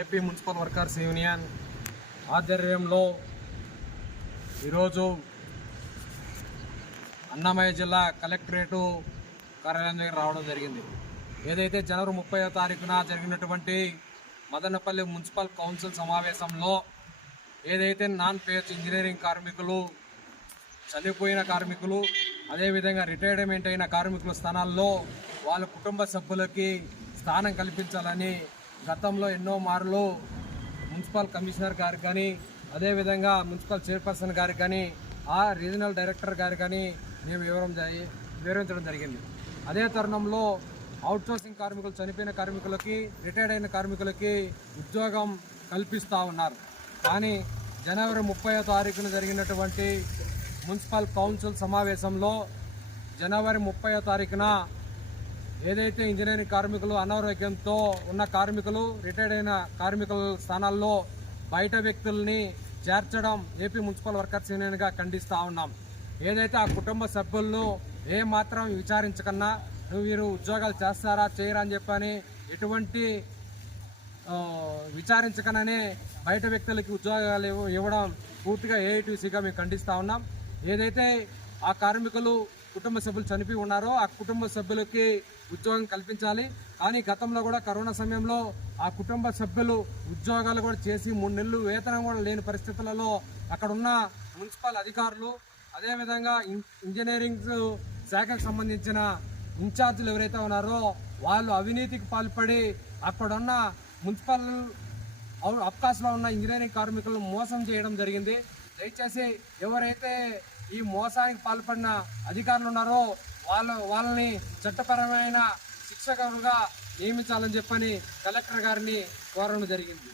AP municipal workers union ఆధ్వర్యంలో ఈరోజు అన్నమయ్య జిల్లా కలెక్టరేటు కార్యాలయం దగ్గర రావడం జరిగింది. ఏదైతే జనవరి ముప్పై తారీఖున జరిగినటువంటి మదనపల్లి మున్సిపల్ కౌన్సిల్ సమావేశంలో ఏదైతే నాన్ పేచ్ ఇంజనీరింగ్ కార్మికులు చనిపోయిన కార్మికులు అదేవిధంగా రిటైర్మెంట్ అయిన కార్మికుల స్థానాల్లో వాళ్ళ కుటుంబ సభ్యులకి స్థానం కల్పించాలని గతంలో ఎన్నో మార్లు మున్సిపల్ కమిషనర్ గారికి కానీ అదేవిధంగా మున్సిపల్ చైర్పర్సన్ గారికి కానీ ఆ రీజనల్ డైరెక్టర్ గారికి కానీ మేము వివరం వివరించడం జరిగింది. అదే తరుణంలో అవుట్సోర్సింగ్ కార్మికులు చనిపోయిన కార్మికులకి రిటైర్డ్ అయిన కార్మికులకి ఉద్యోగం కల్పిస్తూ ఉన్నారు. కానీ జనవరి ముప్పై తారీఖున జరిగినటువంటి మున్సిపల్ కౌన్సిల్ సమావేశంలో జనవరి ముప్పై తారీఖున ఏదైతే ఇంజనీరింగ్ కార్మికులు అనారోగ్యంతో ఉన్న కార్మికులు రిటైర్డ్ అయిన కార్మికుల స్థానాల్లో బయట వ్యక్తుల్ని చేర్చడం ఏపీ మున్సిపల్ వర్కర్స్ యూనియన్గా ఖండిస్తూ ఉన్నాం. ఏదైతే ఆ కుటుంబ సభ్యులను ఏ మాత్రం విచారించకన్నా నువ్వు వీరు ఉద్యోగాలు చేస్తారా చేయరా అని చెప్పని ఎటువంటి విచారించకననే బయట వ్యక్తులకి ఉద్యోగాలు ఇవ్వడం పూర్తిగా ఏఐటీసీగా మేము ఖండిస్తూ ఉన్నాం. ఏదైతే ఆ కార్మికులు కుటుంబ సభ్యులు చనిపోయి ఉన్నారో ఆ కుటుంబ సభ్యులకి ఉద్యోగం కల్పించాలి. కానీ గతంలో కూడా కరోనా సమయంలో ఆ కుటుంబ సభ్యులు ఉద్యోగాలు కూడా చేసి మూడు నెలలు వేతనం కూడా లేని పరిస్థితులలో అక్కడ ఉన్న మున్సిపల్ అధికారులు అదేవిధంగా ఇంజనీరింగ్ శాఖకు సంబంధించిన ఇన్ఛార్జీలు ఎవరైతే ఉన్నారో వాళ్ళు అవినీతికి పాల్పడి అక్కడున్న మున్సిపల్ అవు- ఉన్న ఇంజనీరింగ్ కార్మికులను మోసం చేయడం జరిగింది. దయచేసి ఎవరైతే ఈ మోసానికి పాల్పడిన అధికారులు ఉన్నారో వాళ్ళు వాళ్ళని చట్టపరమైన శిక్షకులుగా నియమించాలని చెప్పని కలెక్టర్ గారిని కోరడం జరిగింది.